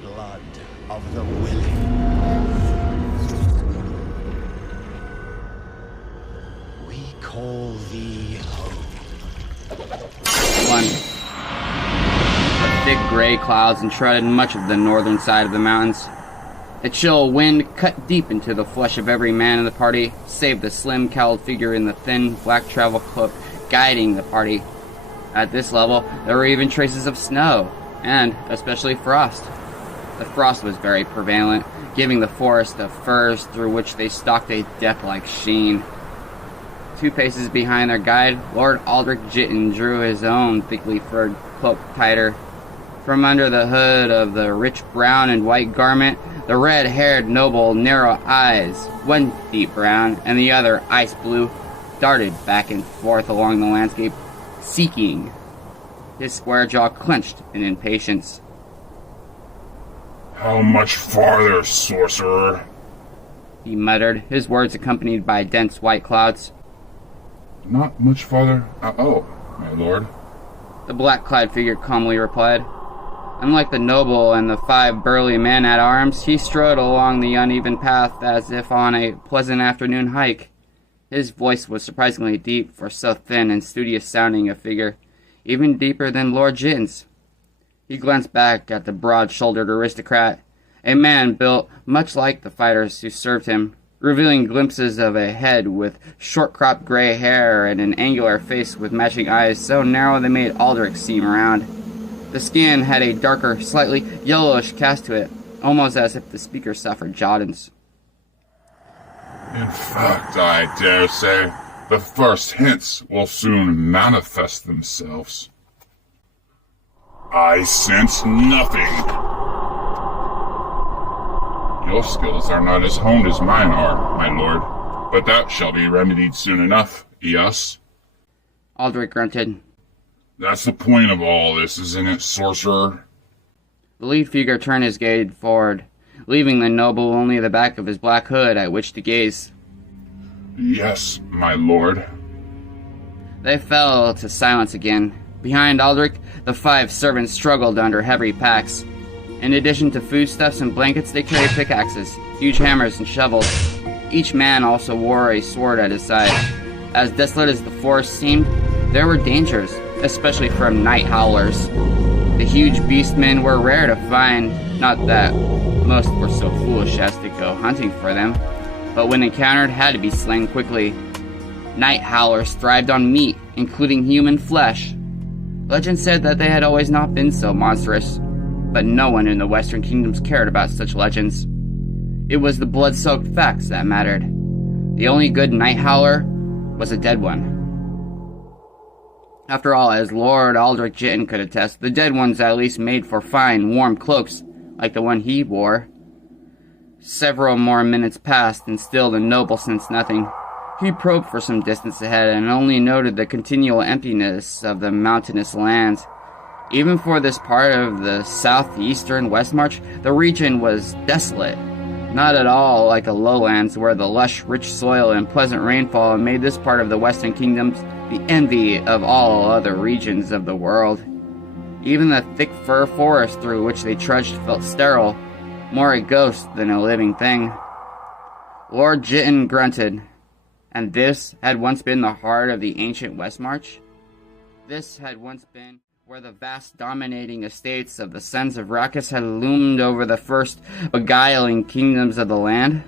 blood of the willing. We call thee home. One. The thick gray clouds enshrouded much of the northern side of the mountains. The chill wind cut deep into the flesh of every man in the party, save the slim, cowled figure in the thin, black travel cloak guiding the party. At this level, there were even traces of snow, and especially frost. The frost was very prevalent, giving the forest of firs through which they stalked a death-like sheen. 2 paces behind their guide, Lord Aldrich Jitten drew his own thickly furred cloak tighter. From under the hood of the rich brown and white garment, the red-haired noble narrow eyes, one deep brown and the other ice blue, darted back and forth along the landscape, seeking. His square jaw clenched in impatience. "How much farther, sorcerer?" he muttered, his words accompanied by dense white clouds. "Not much farther at all, my lord," the black-clad figure calmly replied. Unlike the noble and the 5 burly men-at-arms, he strode along the uneven path as if on a pleasant afternoon hike. His voice was surprisingly deep for so thin and studious-sounding a figure, even deeper than Lord Jitten's. He glanced back at the broad-shouldered aristocrat, a man built much like the fighters who served him, revealing glimpses of a head with short-cropped gray hair and an angular face with matching eyes so narrow they made Aldrich seem round. The skin had a darker, slightly yellowish cast to it, almost as if the speaker suffered jaundice. "In fact, I dare say, the first hints will soon manifest themselves. I sense nothing. Your skills are not as honed as mine are, my lord, but that shall be remedied soon enough, yes?" Aldrich grunted. "That's the point of all this, isn't it, sorcerer?" The lead figure turned his gaze forward, leaving the noble only the back of his black hood at which to gaze. "Yes, my lord." They fell to silence again. Behind Aldrich, the 5 servants struggled under heavy packs. In addition to foodstuffs and blankets, they carried pickaxes, huge hammers, and shovels. Each man also wore a sword at his side. As desolate as the forest seemed, there were dangers, especially from night howlers. The huge beastmen were rare to find, not that most were so foolish as to go hunting for them, but when encountered had to be slain quickly. Night howlers thrived on meat, including human flesh. Legend said that they had always not been so monstrous, but no one in the Western Kingdoms cared about such legends. It was the blood-soaked facts that mattered. The only good night howler was a dead one. After all, as Lord Aldrich Jitten could attest, the dead ones at least made for fine, warm cloaks, like the one he wore. Several more minutes passed, and still the noble sensed nothing. He probed for some distance ahead, and only noted the continual emptiness of the mountainous lands. Even for this part of the southeastern Westmarch, the region was desolate. Not at all like the lowlands, where the lush, rich soil and pleasant rainfall made this part of the Western Kingdoms the envy of all other regions of the world. Even the thick fir forest through which they trudged felt sterile, more a ghost than a living thing. Lord Jitten grunted. And this had once been the heart of the ancient Westmarch? This had once been where the vast dominating estates of the sons of Rakkus had loomed over the first beguiling kingdoms of the land?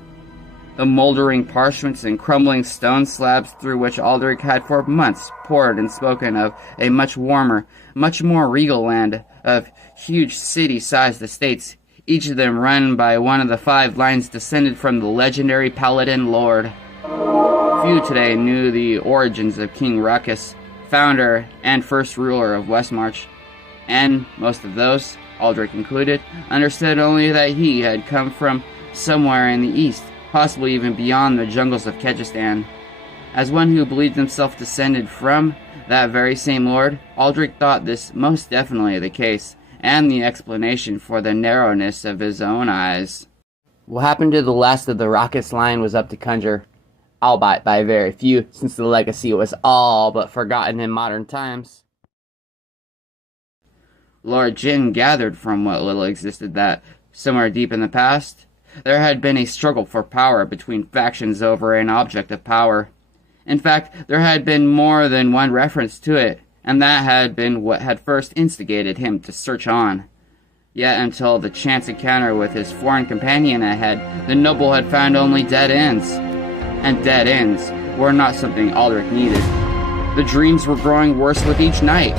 The moldering parchments and crumbling stone slabs through which Aldrich had for months poured and spoken of a much warmer, much more regal land of huge city-sized estates, each of them run by one of the 5 lines descended from the legendary Paladin Lord. Few today knew the origins of King Rakkus, founder and first ruler of Westmarch, and most of those, Aldrich included, understood only that he had come from somewhere in the east, possibly even beyond the jungles of Kehjistan. As one who believed himself descended from that very same lord, Aldrich thought this most definitely the case, and the explanation for the narrowness of his own eyes. What happened to the last of the Rakkus line was up to conjure, albeit by very few, since the legacy was all but forgotten in modern times. Lord Jin gathered from what little existed that Somewhere deep in the past, there had been a struggle for power between factions over an object of power. In fact, there had been more than one reference to it, and that had been what had first instigated him to search on. Yet until the chance encounter with his foreign companion ahead, the noble had found only dead ends. And dead ends were not something Aldrich needed. The dreams were growing worse with each night.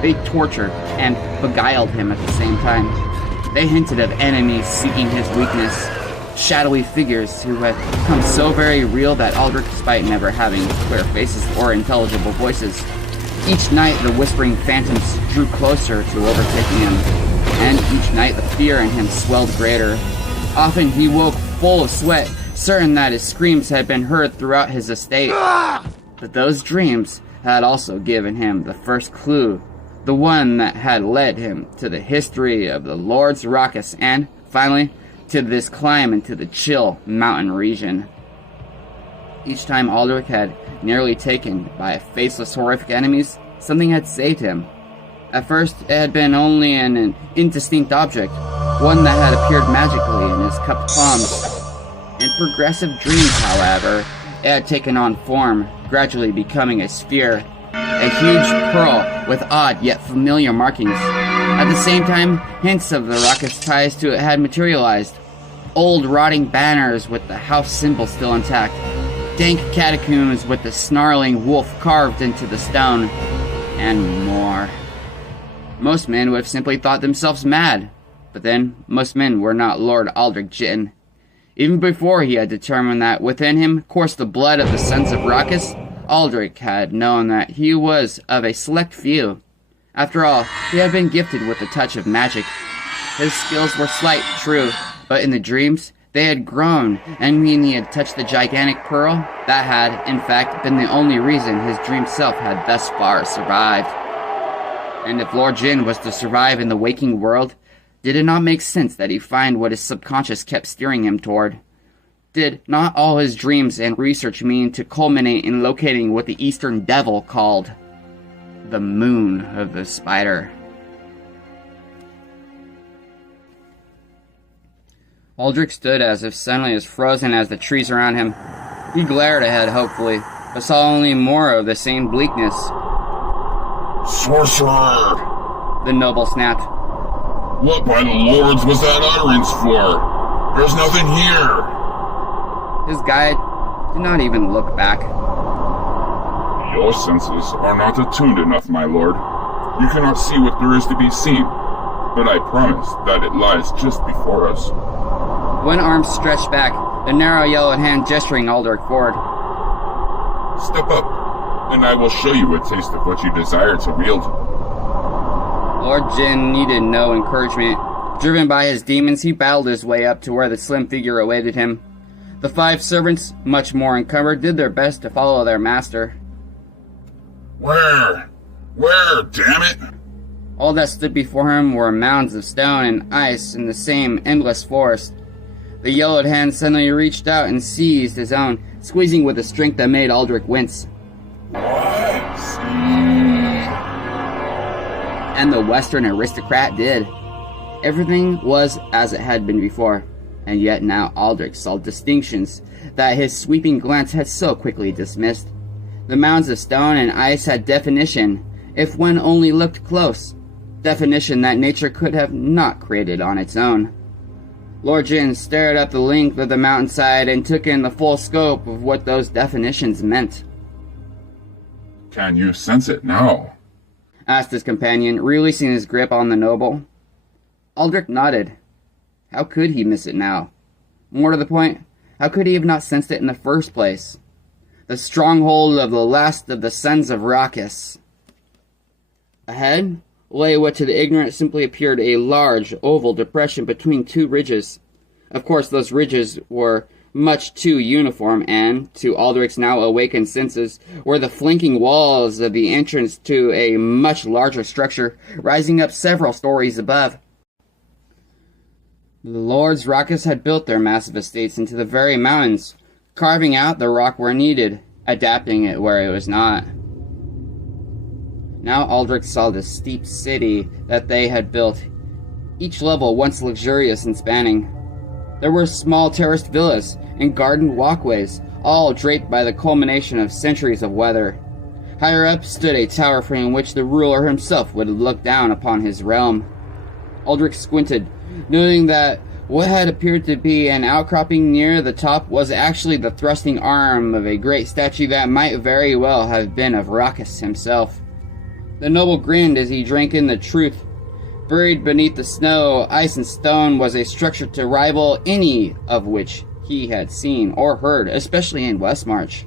They tortured and beguiled him at the same time. They hinted of enemies seeking his weakness, shadowy figures who had become so very real that Aldrich, despite never having clear faces or intelligible voices, each night the whispering phantoms drew closer to overtaking him, and each night the fear in him swelled greater. Often he woke full of sweat, certain that his screams had been heard throughout his estate. But those dreams had also given him the first clue, the one that had led him to the history of the Lords Raucous and, finally, to this climb into the chill mountain region. Each time Aldrich had nearly taken by faceless horrific enemies, something had saved him. At first, it had been only an indistinct object, one that had appeared magically in his cupped palms. In progressive dreams, however, it had taken on form, gradually becoming a sphere, a huge pearl with odd yet familiar markings. At the same time, hints of the Raucous ties to it had materialized. Old rotting banners with the house symbol still intact, dank catacombs with the snarling wolf carved into the stone, and more. Most men would have simply thought themselves mad, but then most men were not Lord Aldrich Jitten. Even before he had determined that within him coursed the blood of the Sons of Raucous, Aldrich had known that he was of a select few. After all, he had been gifted with a touch of magic. His skills were slight, true, but in the dreams, they had grown, and when he had touched the gigantic pearl, that had, in fact, been the only reason his dream self had thus far survived. And if Lord Jin was to survive in the waking world, did it not make sense that he find what his subconscious kept steering him toward? Did not all his dreams and research mean to culminate in locating what the Eastern Devil called the Moon of the Spider? Aldrich stood as if suddenly as frozen as the trees around him. He glared ahead hopefully, but saw only more of the same bleakness. Sorcerer! The noble snapped. What by the lords was that utterance for? There's nothing here! His guide did not even look back. Your senses are not attuned enough, my lord. You cannot see what there is to be seen, but I promise that it lies just before us. One arm stretched back, the narrow yellowed hand gesturing Aldrich forward. Step up, and I will show you a taste of what you desire to wield. Lord Jin needed no encouragement. Driven by his demons, he battled his way up to where the slim figure awaited him. The 5 servants, much more encumbered, did their best to follow their master. Where? Where, damn it? All that stood before him were mounds of stone and ice in the same endless forest. The yellowed hand suddenly reached out and seized his own, squeezing with a strength that made Aldrich wince. And the Western aristocrat did. Everything was as it had been before, and yet now Aldrich saw distinctions that his sweeping glance had so quickly dismissed. The mounds of stone and ice had definition, if one only looked close. Definition that nature could have not created on its own. Lord Jin stared up the length of the mountainside and took in the full scope of what those definitions meant. Can you sense it now? Asked his companion, releasing his grip on the noble. Aldrich nodded. How could he miss it now? More to the point, how could he have not sensed it in the first place? The stronghold of the last of the Sons of Raucous. Ahead lay what to the ignorant simply appeared a large oval depression between 2 ridges. Of course, those ridges were much too uniform and, to Aldrich's now awakened senses, were the flanking walls of the entrance to a much larger structure, rising up several stories above. The Lords Raucous had built their massive estates into the very mountains, carving out the rock where needed, adapting it where it was not. Now Aldrich saw the steep city that they had built. each level once luxurious and spanning. There were small terraced villas and gardened walkways, all draped by the culmination of centuries of weather. Higher up stood a tower from which the ruler himself would look down upon his realm. Aldrich squinted, noting that what had appeared to be an outcropping near the top was actually the thrusting arm of a great statue that might very well have been of Racchus himself. The noble grinned as he drank in the truth. Buried beneath the snow, ice, and stone was a structure to rival any of which he had seen or heard, especially in Westmarch.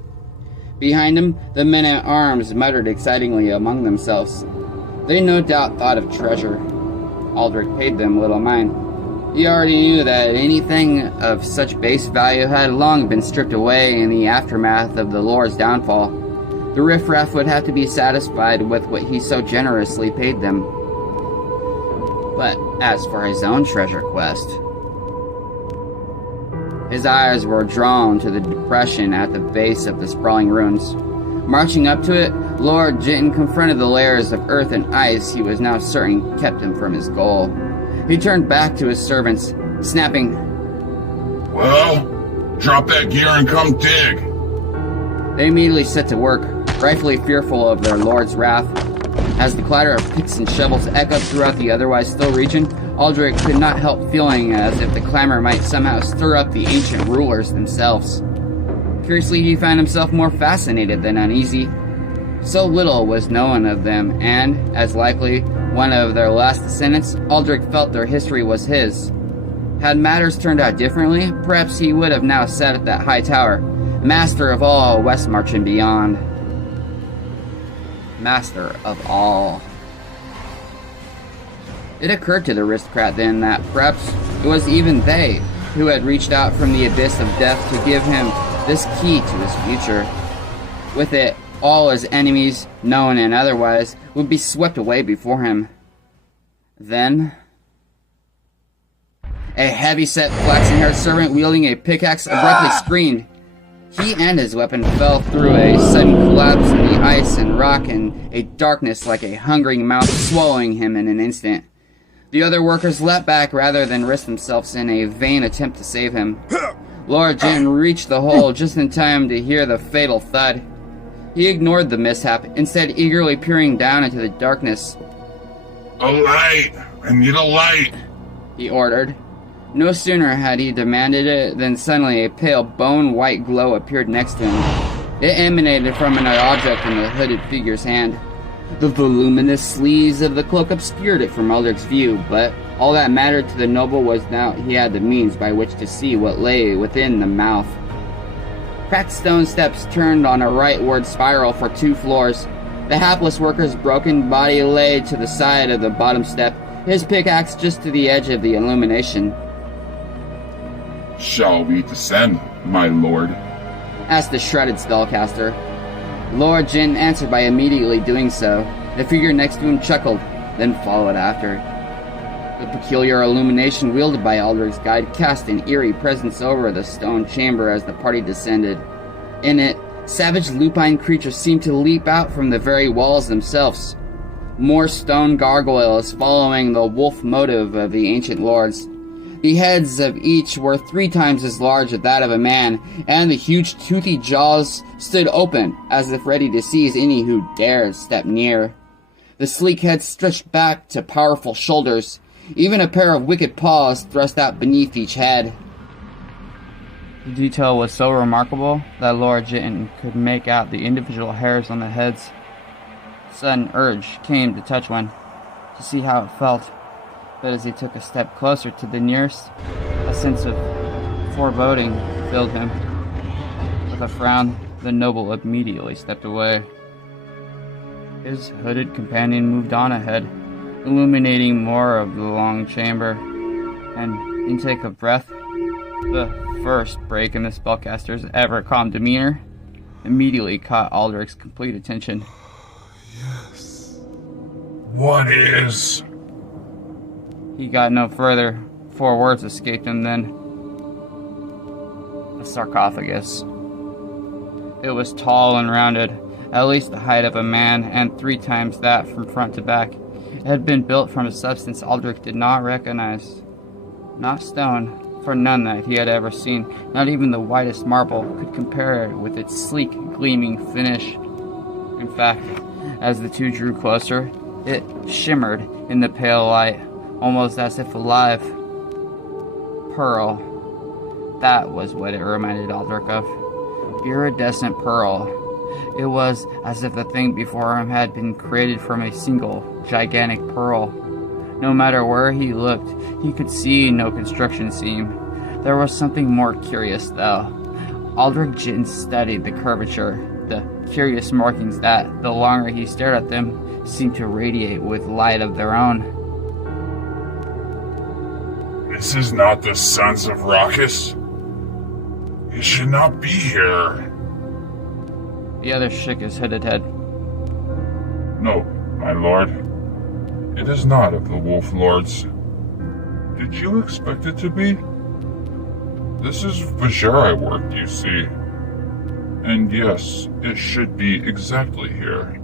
Behind him, the men-at-arms muttered excitingly among themselves. They no doubt thought of treasure. Aldrich paid them little mind. He already knew that anything of such base value had long been stripped away in the aftermath of the Lord's downfall. The riffraff would have to be satisfied with what he so generously paid them. But as for his own treasure quest, his eyes were drawn to the depression at the base of the sprawling ruins. Marching up to it, Lord Jinton confronted the layers of earth and ice he was now certain kept him from his goal. He turned back to his servants, snapping, Well, drop that gear and come dig. They immediately set to work, rightfully fearful of their lord's wrath. As the clatter of picks and shovels echoed throughout the otherwise still region, Aldrich could not help feeling as if the clamor might somehow stir up the ancient rulers themselves. Curiously, he found himself more fascinated than uneasy. So little was known of them, and, as likely one of their last descendants, Aldrich felt their history was his. Had matters turned out differently, perhaps he would have now sat at that high tower, master of all Westmarch and beyond. Master of all. It occurred to the aristocrat then that perhaps it was even they who had reached out from the abyss of death to give him this key to his future. With it, all his enemies, known and otherwise, would be swept away before him. Then, a heavy-set, flaxen-haired servant wielding a pickaxe abruptly screamed. He and his weapon fell through a sudden collapse in the ice and rock, and a darkness like a hungering mouth swallowing him in an instant. The other workers leapt back rather than risk themselves in a vain attempt to save him. Lord Jinton reached the hole just in time to hear the fatal thud. He ignored the mishap, instead eagerly peering down into the darkness. A light! I need a light! He ordered. No sooner had he demanded it than suddenly a pale bone-white glow appeared next to him. It emanated from an object in the hooded figure's hand. The voluminous sleeves of the cloak obscured it from Aldrich's view, but all that mattered to the noble was now he had the means by which to see what lay within the mouth. Cracked stone steps turned on a rightward spiral for 2 floors. The hapless worker's broken body lay to the side of the bottom step, his pickaxe just to the edge of the illumination. Shall we descend, my lord? Asked the shredded spellcaster. Lord Jin answered by immediately doing so. The figure next to him chuckled, then followed after. The peculiar illumination wielded by Aldrich's guide cast an eerie presence over the stone chamber as the party descended. In it, savage lupine creatures seemed to leap out from the very walls themselves. More stone gargoyles following the wolf motive of the ancient lords. The heads of each were 3 times as large as that of a man, and the huge toothy jaws stood open, as if ready to seize any who dared step near. The sleek heads stretched back to powerful shoulders. Even a pair of wicked paws thrust out beneath each head. The detail was so remarkable that Lord Jinton could make out the individual hairs on the heads. A sudden urge came to touch one, to see how it felt. But as he took a step closer to the nearest, a sense of foreboding filled him. With a frown, the noble immediately stepped away. His hooded companion moved on ahead, illuminating more of the long chamber. An intake of breath, the first break in the spellcaster's ever calm demeanor, immediately caught Aldrich's complete attention. Yes. What is? He got no further. 4 words escaped him then. A sarcophagus. It was tall and rounded, at least the height of a man, and 3 times that from front to back. It had been built from a substance Aldrich did not recognize. Not stone, for none that he had ever seen, not even the whitest marble, could compare with its sleek, gleaming finish. In fact, as the two drew closer, it shimmered in the pale light, almost as if alive. Pearl. That was what it reminded Aldrich of. Iridescent pearl. It was as if the thing before him had been created from a single, gigantic pearl. No matter where he looked, he could see no construction seam. There was something more curious, though. Aldrich Jitton studied the curvature, the curious markings that, the longer he stared at them, seemed to radiate with light of their own. This is not the sons of Rachis. It should not be here. The other shook his hooded head. No, my lord. It is not of the Wolf Lords. Did you expect it to be? This is Vajari work, you see. And yes, it should be exactly here.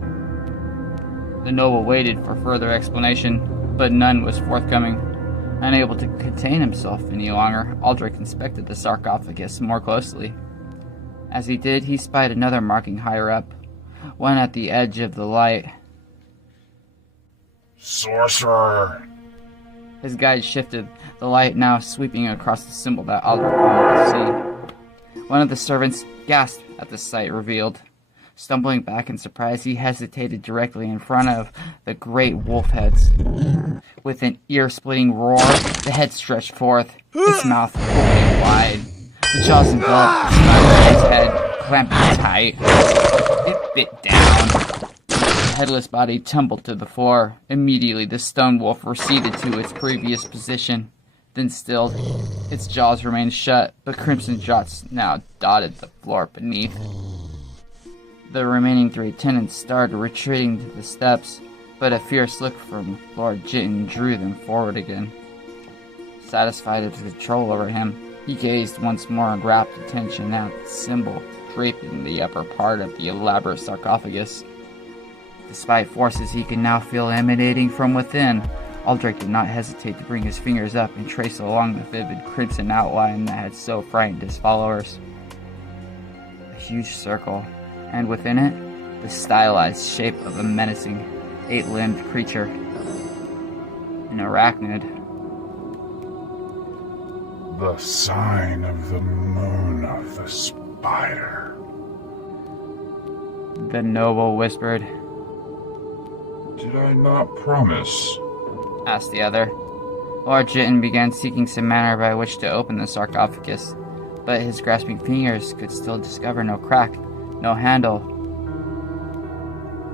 The noble waited for further explanation, but none was forthcoming. Unable to contain himself any longer, Aldrich inspected the sarcophagus more closely. As he did, he spied another marking higher up, one at the edge of the light. Sorcerer! His guide shifted, the light now sweeping across the symbol that Aldrich wanted to see. One of the servants gasped at the sight revealed. Stumbling back in surprise, he hesitated directly in front of the great wolf heads. With an ear-splitting roar, the head stretched forth, its mouth opening wide. The jaws enveloped the Spider-Man's head, clamping tight. It bit down. The headless body tumbled to the floor. Immediately, the stone wolf receded to its previous position, then stilled. Its jaws remained shut, but crimson dots now dotted the floor beneath. The remaining three attendants started retreating to the steps, but a fierce look from Lord Jitton drew them forward again. Satisfied of the control over him, he gazed once more in rapt attention at the symbol draping the upper part of the elaborate sarcophagus. Despite forces he could now feel emanating from within, Aldrich did not hesitate to bring his fingers up and trace along the vivid crimson outline that had so frightened his followers. A huge circle, and within it, the stylized shape of a menacing, eight-limbed creature. An arachnid. The sign of the moon of the spider. The noble whispered. Did I not promise? Asked the other. Lord Jitton began seeking some manner by which to open the sarcophagus, but his grasping fingers could still discover no crack, no handle.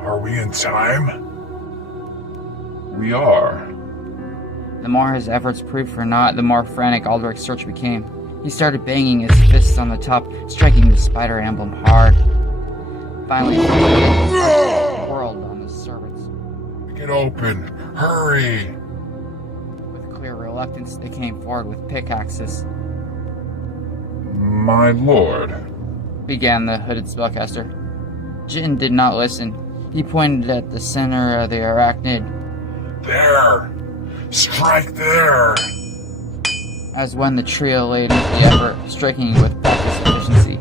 Are we in time? We are. The more his efforts proved for naught, the more frantic Aldrich's search became. He started banging his fists on the top, striking the spider emblem hard. Finally, he whirled on the servants. Get open! Hurry! With clear reluctance, they came forward with pickaxes. My lord, began the hooded spellcaster. Jitton did not listen. He pointed at the center of the arachnid. There! Strike there! As when the trio laid into the effort, striking with practiced efficiency.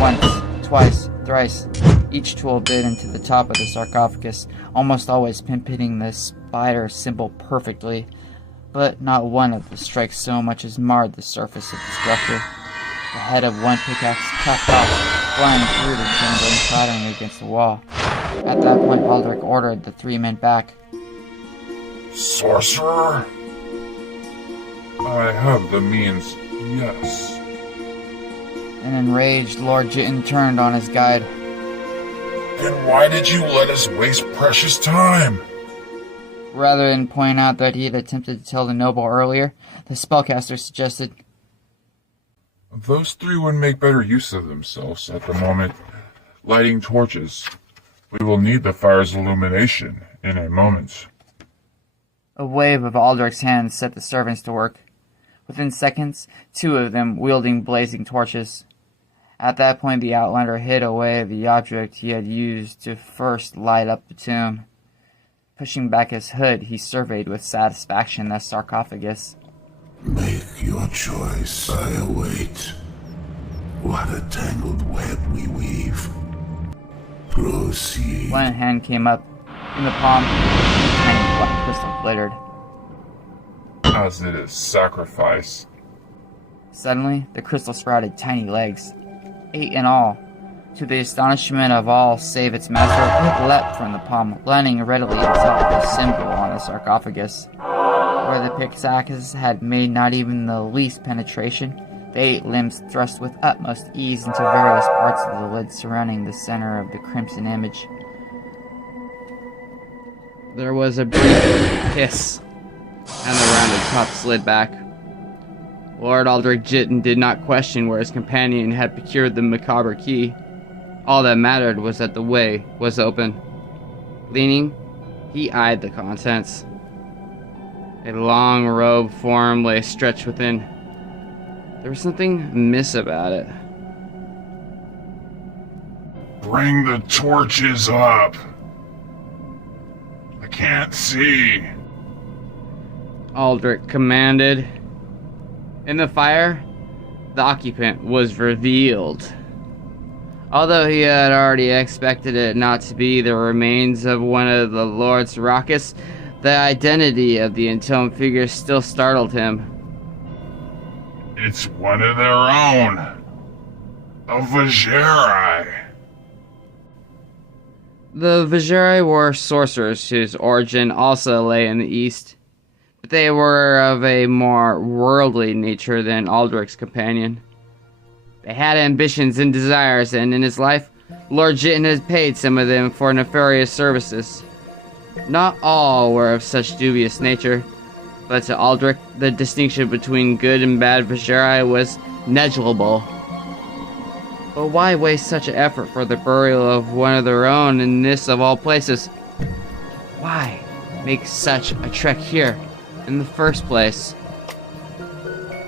Once, twice, thrice, each tool bit into the top of the sarcophagus, almost always pinpointing the spider symbol perfectly, but not one of the strikes so much as marred the surface of the structure. The head of one pickaxe popped off, flying through the chamber and clattering against the wall. At that point, Aldrich ordered the three men back. Sorcerer? I have the means, yes. An enraged Lord Jitton turned on his guide. Then why did you let us waste precious time? Rather than point out that he had attempted to tell the noble earlier, the spellcaster suggested, Those three would make better use of themselves at the moment, lighting torches. We will need the fire's illumination in a moment. A wave of Aldrich's hands set the servants to work. Within seconds, two of them wielding blazing torches. At that point, the outliner hid away the object he had used to first light up the tomb. Pushing back his hood, he surveyed with satisfaction the sarcophagus. Make your choice, I await. What a tangled web we weave. Proceed. One hand came up. In the palm, a tiny black crystal glittered. As it is sacrifice. Suddenly, the crystal sprouted tiny legs, 8 in all. To the astonishment of all save its master, it leapt from the palm, landing readily itself a symbol on the sarcophagus. Where the Pixacus had made not even the least penetration, the 8 limbs thrust with utmost ease into various parts of the lid surrounding the center of the crimson image. There was a brief hiss, and the rounded top slid back. Lord Aldrich Jitten did not question where his companion had procured the macabre key. All that mattered was that the way was open. Leaning, he eyed the contents. A long robe form lay stretched within. There was something amiss about it. Bring the torches up. I can't see. Aldrich commanded. In the fire, the occupant was revealed. Although he had already expected it not to be the remains of one of the Lord's Raucous, the identity of the entombed figure still startled him. It's one of their own. A Vajeri. The Vajeri were sorcerers whose origin also lay in the east, but they were of a more worldly nature than Aldrich's companion. They had ambitions and desires, and in his life, Lord Jitten had paid some of them for nefarious services. Not all were of such dubious nature, but to Aldrich, the distinction between good and bad Vajeri was negligible. But why waste such effort for the burial of one of their own in this of all places? Why make such a trek here in the first place?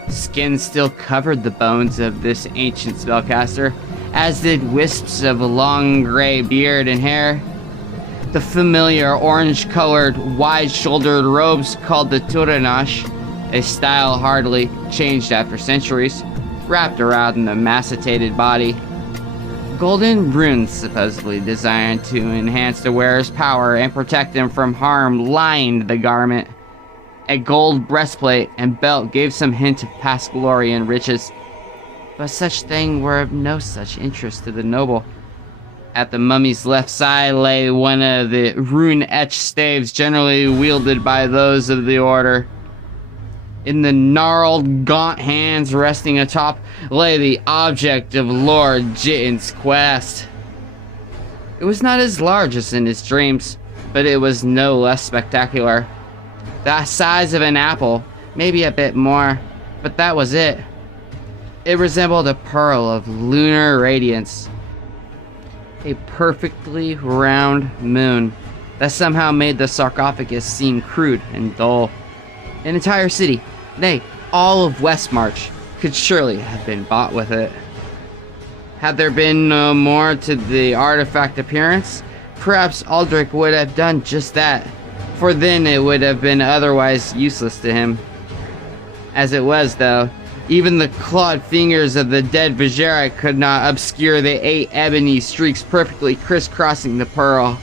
Skin still covered the bones of this ancient spellcaster, as did wisps of long gray beard and hair. The familiar orange-colored, wide-shouldered robes called the Turanash, a style hardly changed after centuries, wrapped around the macerated body. Golden runes, supposedly designed to enhance the wearer's power and protect them from harm, lined the garment. A gold breastplate and belt gave some hint of past glory and riches, but such things were of no such interest to the noble. At the mummy's left side lay one of the rune-etched staves generally wielded by those of the order. In the gnarled, gaunt hands resting atop lay the object of Lord Jitten's quest. It was not as large as in his dreams, but it was no less spectacular. The size of an apple, maybe a bit more, but that was it. It resembled a pearl of lunar radiance. A perfectly round moon that somehow made the sarcophagus seem crude and dull. An entire city, nay, all of Westmarch, could surely have been bought with it. Had there been no more to the artifact appearance, perhaps Aldrich would have done just that, for then it would have been otherwise useless to him. As it was, though, even the clawed fingers of the dead Vajeri could not obscure the 8 ebony streaks perfectly crisscrossing the pearl.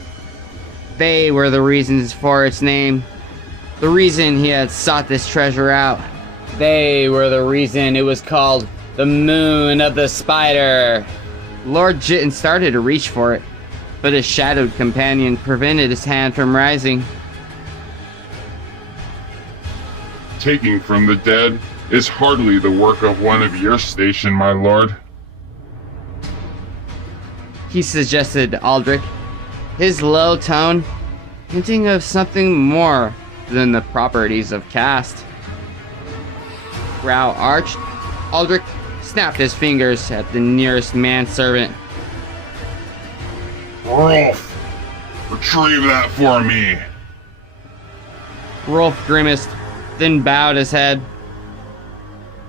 They were the reasons for its name. The reason he had sought this treasure out. They were the reason it was called the Moon of the Spider. Lord Jitten started to reach for it, but his shadowed companion prevented his hand from rising. Taking from the dead is hardly the work of one of your station, my lord. He suggested to Aldrich, his low tone hinting of something more than the properties of caste. Brow arched, Aldrich snapped his fingers at the nearest manservant. Rolf, retrieve that for me. Rolf grimaced, then bowed his head.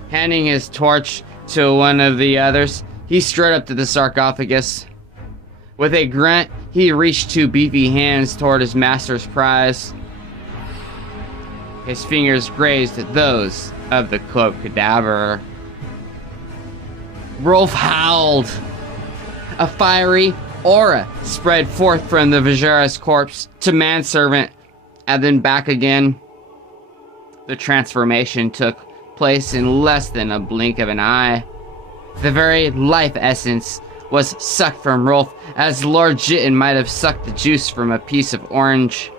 Handing his torch to one of the others, he strode up to the sarcophagus. With a grunt, he reached two beefy hands toward his master's prize. His fingers grazed those of the cloaked cadaver. Rolf howled. A fiery aura spread forth from the Vajera's corpse to manservant and then back again. The transformation took place in less than a blink of an eye. The very life essence was sucked from Rolf as Lord Jittin might have sucked the juice from a piece of orange.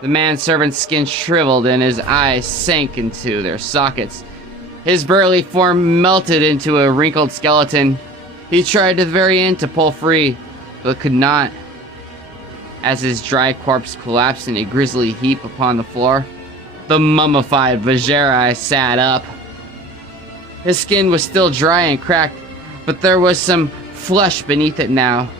The manservant's skin shriveled and his eyes sank into their sockets. His burly form melted into a wrinkled skeleton. He tried to the very end to pull free, but could not. As his dry corpse collapsed in a grisly heap upon the floor, the mummified Vajera sat up. His skin was still dry and cracked, but there was some flesh beneath it now.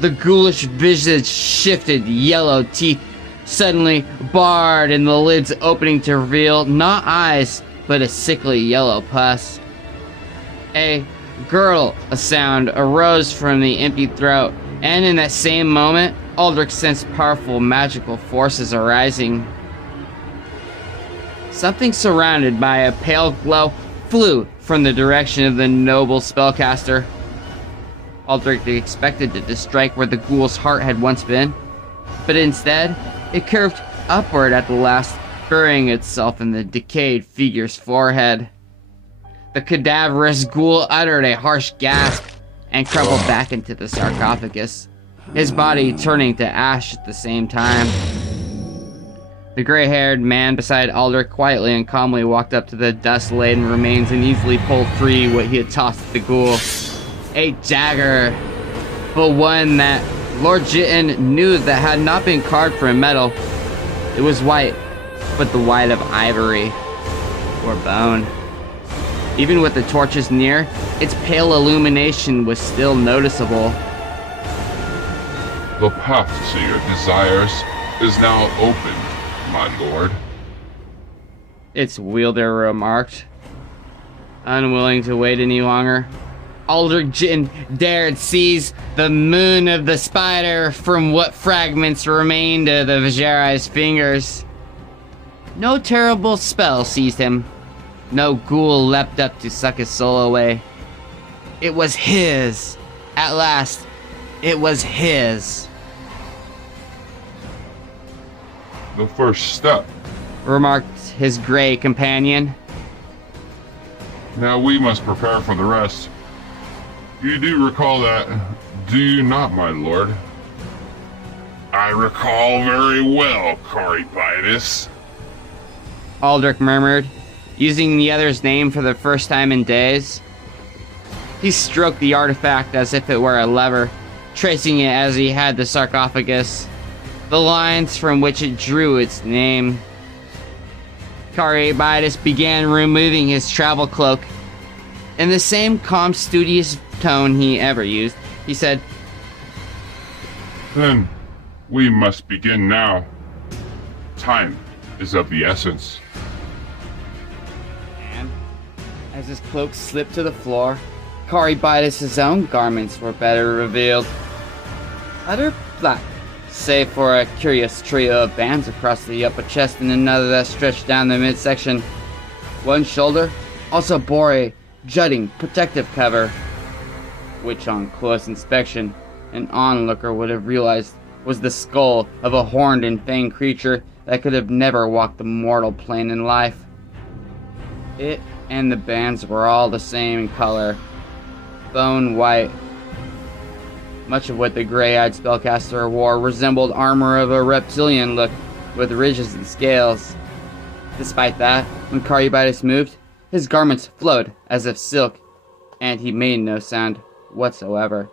The ghoulish visage shifted, yellow teeth suddenly barred and the lids opening to reveal not eyes, but a sickly yellow pus. A sound arose from the empty throat, and in that same moment, Aldrich sensed powerful magical forces arising. Something surrounded by a pale glow flew from the direction of the noble spellcaster. Aldrich expected it to strike where the ghoul's heart had once been, but instead, it curved upward at the last, burying itself in the decayed figure's forehead. The cadaverous ghoul uttered a harsh gasp and crumpled back into the sarcophagus, his body turning to ash at the same time. The gray-haired man beside Aldrich quietly and calmly walked up to the dust-laden remains and easily pulled free what he had tossed at the ghoul. A dagger, but one that Lord Jittin knew that had not been carved from metal. It was white, but the white of ivory or bone. Even with the torches near, its pale illumination was still noticeable. The path to your desires is now open, my lord. Its wielder remarked, unwilling to wait any longer. Aldrich Jittin dared seize the moon of the spider from what fragments remained of the Vajera's fingers. No terrible spell seized him. No ghoul leapt up to suck his soul away. It was his. At last, it was his. The first step, remarked his gray companion. Now we must prepare for the rest. You do recall that, do you not, my lord? I recall very well, Caribitis. Aldrich murmured, using the other's name for the first time in days. He stroked the artifact as if it were a lever, tracing it as he had the sarcophagus, the lines from which it drew its name. Caribitis began removing his travel cloak. In the same calm, studious tone he ever used, he said, Then, we must begin now. Time is of the essence. And, as his cloak slipped to the floor, Caribitis' own garments were better revealed. Utter black, save for a curious trio of bands across the upper chest and another that stretched down the midsection. One shoulder also bore a jutting protective cover, which on close inspection an onlooker would have realized was the skull of a horned and fanged creature that could have never walked the mortal plane in life. It and the bands were all the same in color, bone white. Much of what the gray-eyed spellcaster wore resembled armor of a reptilian look, with ridges and scales. Despite that, when Caribitis moved, his garments flowed as if silk, and he made no sound whatsoever.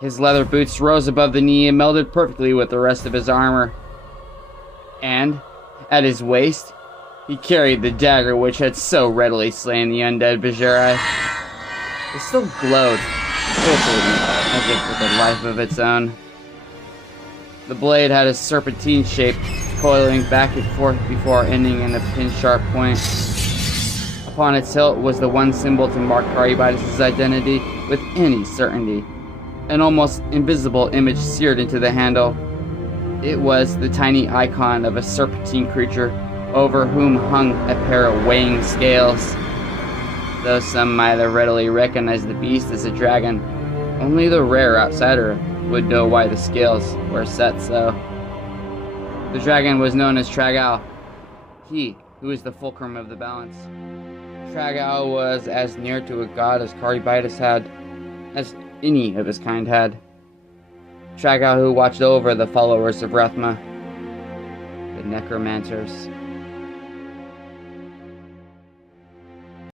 His leather boots rose above the knee and melded perfectly with the rest of his armor. And, at his waist, he carried the dagger which had so readily slain the undead Vajera. It still glowed, pulsating, as if with a life of its own. The blade had a serpentine shape, coiling back and forth before ending in a pin-sharp point. Upon its hilt was the one symbol to mark Caribitis' identity with any certainty. An almost invisible image seared into the handle. It was the tiny icon of a serpentine creature over whom hung a pair of weighing scales. Though some might have readily recognized the beast as a dragon, only the rare outsider would know why the scales were set so. The dragon was known as Tragao, he who is the fulcrum of the balance. Tragao was as near to a god as Caribitis had, as any of his kind had. Tragao who watched over the followers of Rathma, the necromancers.